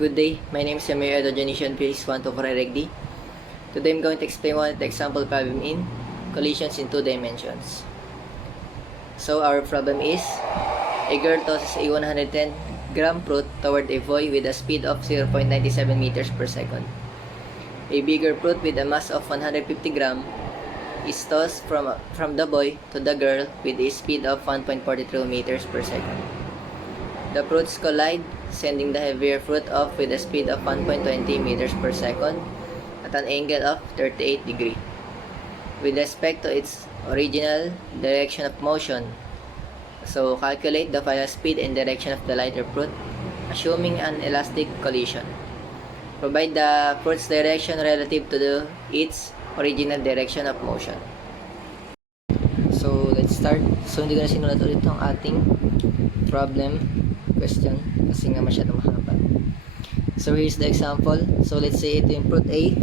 Good day, my name is Samir Edo Janician Phase 1 to Regdi. Today I'm going to explain one of the example problem in collisions in 2 dimensions. So our problem is, a girl tosses a 110-gram fruit toward a boy with a speed of 0.97 meters per second. A bigger fruit with a mass of 150 gram is tossed from the boy to the girl with a speed of 1.43 meters per second. The fruits collide, sending the heavier fruit off with a speed of 1.20 meters per second at an angle of 38 degrees. With respect to its original direction of motion, so calculate the final speed and direction of the lighter fruit, assuming an elastic collision. Provide the fruit's direction relative to its original direction of motion. So let's start. So hindi ko na sinulat ulit ang ating problem question kasi nga masyadong mahaba. So here's the example. So let's say ito yung fruit A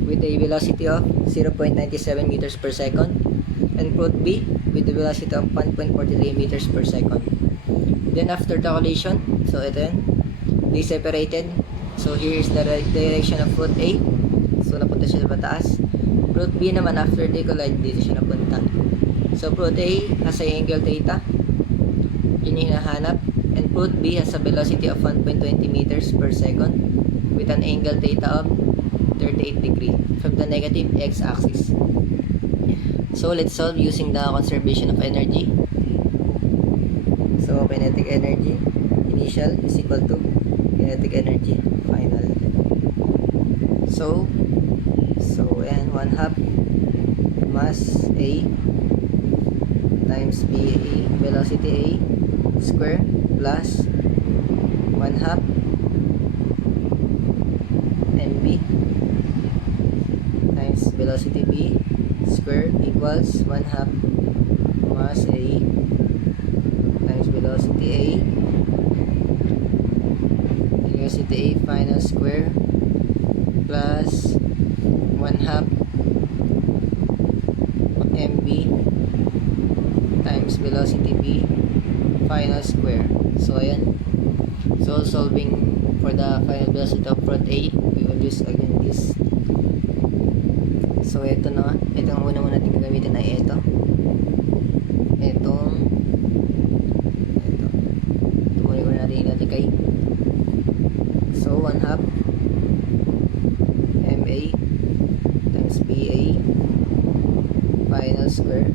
with a velocity of 0.97 meters per second and fruit B with the velocity of 1.43 meters per second. Then after the collision, so ito yun, they separated. So here is the direction of fruit A. So napunta siya sa pataas. Fruit B naman after they collide, dito siya napunta. So fruit A has a angle theta, yun yung hinahanap, and fruit B has a velocity of 1.20 meters per second with an angle theta of 38 degree from the negative x-axis. So let's solve using the conservation of energy. So kinetic energy initial is equal to kinetic energy final. So and 1/2 mass A times BA velocity A square plus 1/2 mb times velocity B square equals 1/2 mass A times velocity A final square plus 1/2 mb times velocity B final square. So ayan. So solving for the final velocity of fruit A, we will use again this. So ito na nga. Ito ang una natin gagamitin ay ito. Ito muna ko natin inatikay. So 1/2 MA times BA final square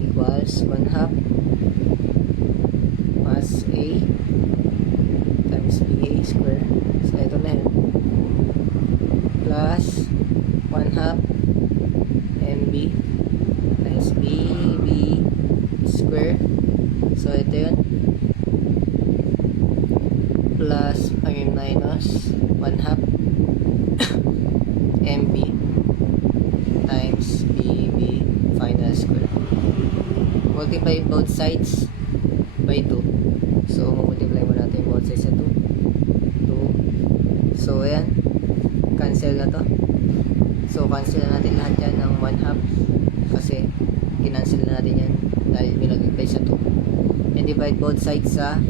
equals 1/2 mass A times BA square. So ito na yun. Plus 1/2 MB times BB square. So ito yun. Plus minus 1/2 MB times BB final square. Multiply both sides by 2. So multiply mo natin both sides sa 2. So ayan, cancel na to. So cancel na natin lahat yan ng 1/2 kasi kinancel na natin yan dahil binagay sa 2. And divide both sides sa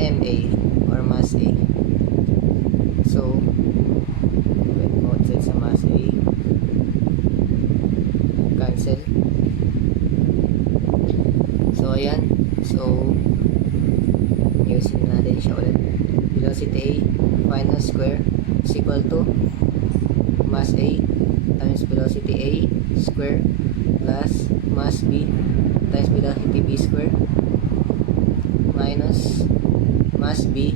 MA or mass A. So divide both sides sa mass A, cancel. So ayan, so using natin siya ulit. Velocity A final square is equal to mass A times velocity A square plus mass B times velocity B square minus mass B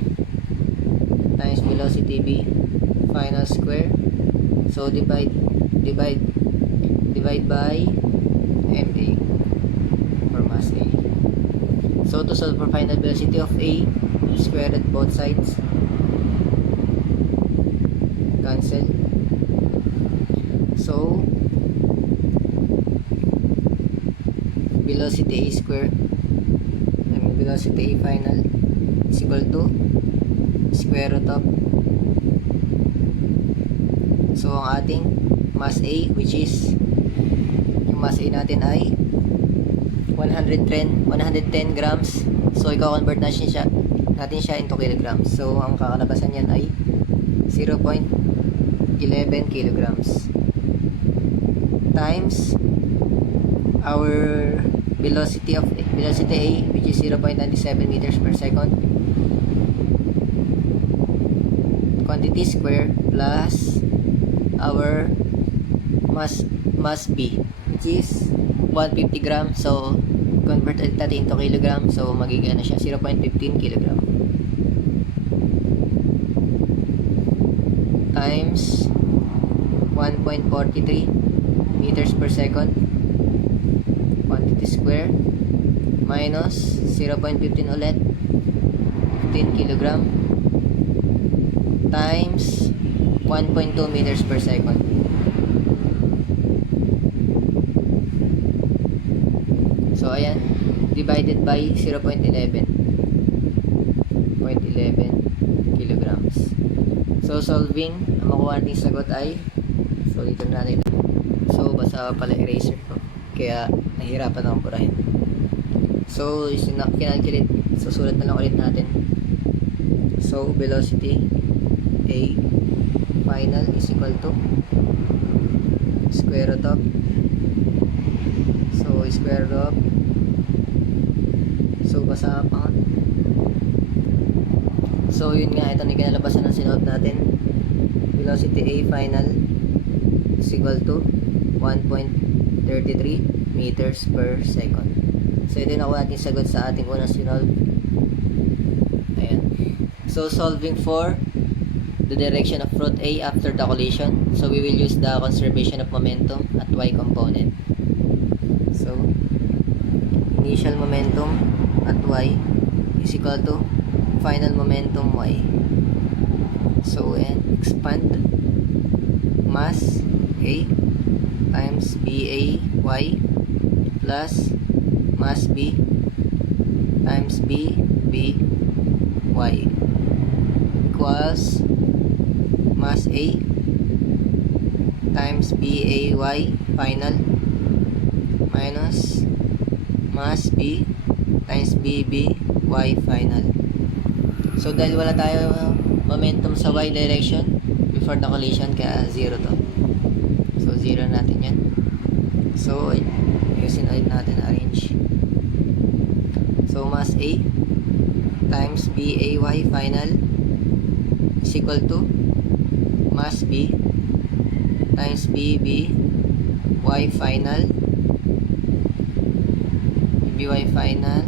times velocity B final square. So divide by MA for mass A. So to solve for final velocity of A, square root both sides, cancel. So velocity A square, velocity A final is equal to square root of, so ang ating mass A, which is yung mass A natin ay 110 grams. So iko-convert natin siya natin siya into kilograms. So, ang kakalabasan yan ay 0.11 kilograms times our velocity A, which is 0.97 meters per second, quantity square, plus our mass B, which is 150 grams. So, convert natin into kilogram. So, magiging siya 0.15 kilogram times 1.43 meters per second, quantity square, minus 0.15 ulit, 15 kilogram, times 1.2 meters per second. So, ayan, divided by 0.11 kilograms. So, solving, ang makuha natin sagot ay, so, dito na natin. So, basa pala eraser ko. Kaya, nahihirapan akong burahin. So, kinalculate, susulat na lang ulit natin. So, velocity A final is equal to square root of, so, square root of, so, basa pa nga. So, yun nga, ito na kinalabasan ng sinod natin. Velocity A final is equal to 1.33 meters per second. So, ito yung nakuha natin sagot sa ating unang sinolve. Ayan. So, solving for the direction of root A after the collision. So, we will use the conservation of momentum at Y component. So, initial momentum at Y is equal to final momentum Y. So, and expand mass A times BA Y plus mass B times BB Y equals mass A times BA Y final minus mass B times BB Y final. So, dahil wala tayo momentum sa Y direction before the collision, kaya 0 to. So, 0 natin yan. So, ayusin ulit natin, arrange. So, mass A times BAY final is equal to mass B times BB Y final, BY final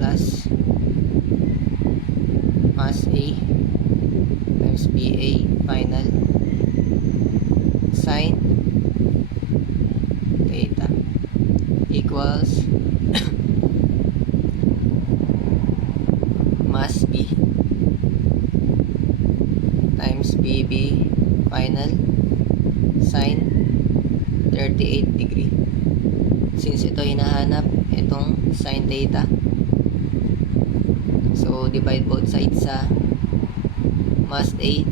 plus mass A times BA final sin theta equals mass B times BB final sin 38 degree. Since ito hinahanap, itong sin theta, so divide both sides sa mass A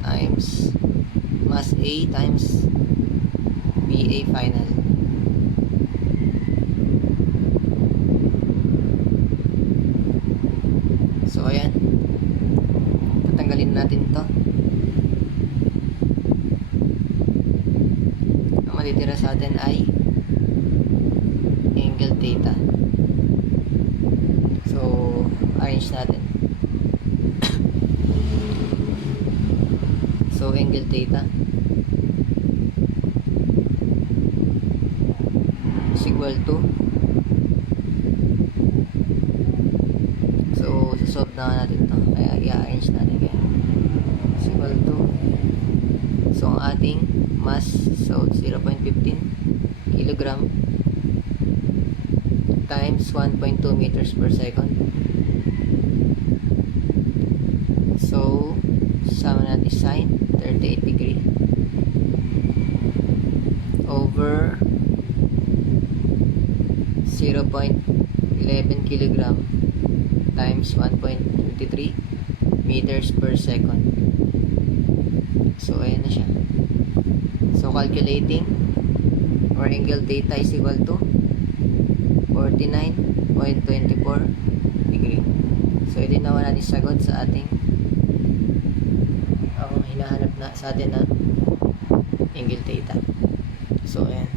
times BA final. So, ayan. Tatanggalin natin to. Ang matitira sa atin ay angle theta. So, arrange natin. So, angle theta is equal to, so, solve na natin to, kaya i-arrange natin kaya is equal to, so, ang ating mass, so, 0.15 kilogram times 1.2 meters per second. So, sama natin sin 38 degree over 0.11 kilogram times 1.23 meters per second. So, ayan na siya. So, calculating our angle theta is equal to 49.24 degree. So, ito yung naman natin sagot sa ating ang hinahanap na sa atin na angle theta. So, ayan.